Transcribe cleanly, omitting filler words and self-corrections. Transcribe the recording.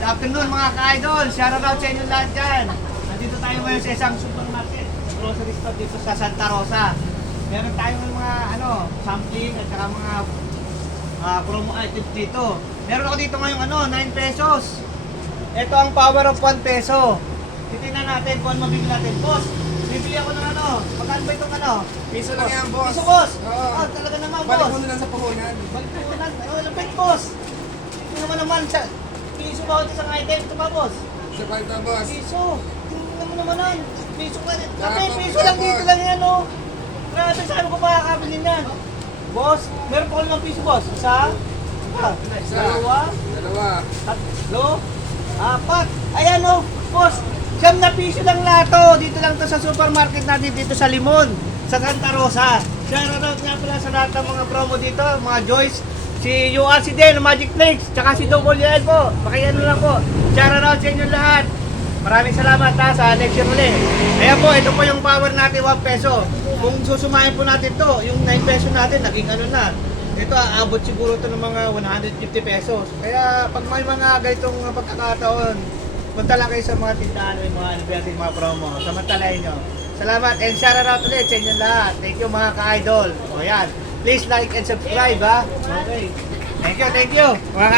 Good afternoon mga ka-idol. Shoutout out sa inyo lahat dyan. Nandito tayo ngayon sa isang supermarket, sa grocery store dito sa Santa Rosa. Meron tayong mga sampling at saka mga promo items dito. Meron ako dito ngayong 9 pesos. Ito ang power of 1 peso. Titingnan natin kung ano mabibili natin. Boss, bibili ako ng magkano ba itong Piso lang yan, boss. Piso, boss? Oo. Talaga naman, Balik boss. mo na lang sa puhunan. Balik mo na. Lapit, boss. Ito naman sa piso bawat isang item. Ito ba, boss? Sa kwenta, boss. Piso. Tingnan mo naman yan. Piso ka. Kape, Dapat piso lang boss. dito lang yan, oh. Grabe, saan ko makakabili yan? Boss, meron po ko 5 piso, boss. Isa, dalawa, tatlo, apat. Ayan, oh, boss. 9 na piso lang lahat, oh. Dito lang to sa supermarket natin dito sa Limon, sa Santa Rosa. Shoutout nga pala sa lahat ng mga promo dito, mga Joyce, si URC din, Magic Flakes, tsaka si WL po. Pakiano lang po. Shoutout sa inyo lahat. Maraming salamat sa next year ulit. Ayan po, ito po yung power natin 1 peso. Kung susumahin po natin to, yung 9 peso natin, naging na. Ito, aabot siguro to ng mga 150 pesos. Kaya pag may mga ganitong pagkakataon, punta lang kayo sa mga tindahan, mga promo. Samantalahin nyo. Salamat and shoutout ulit sa inyo lahat. Thank you mga ka-idol. O yan. Please like and subscribe ha. Okay. Thank you. Mga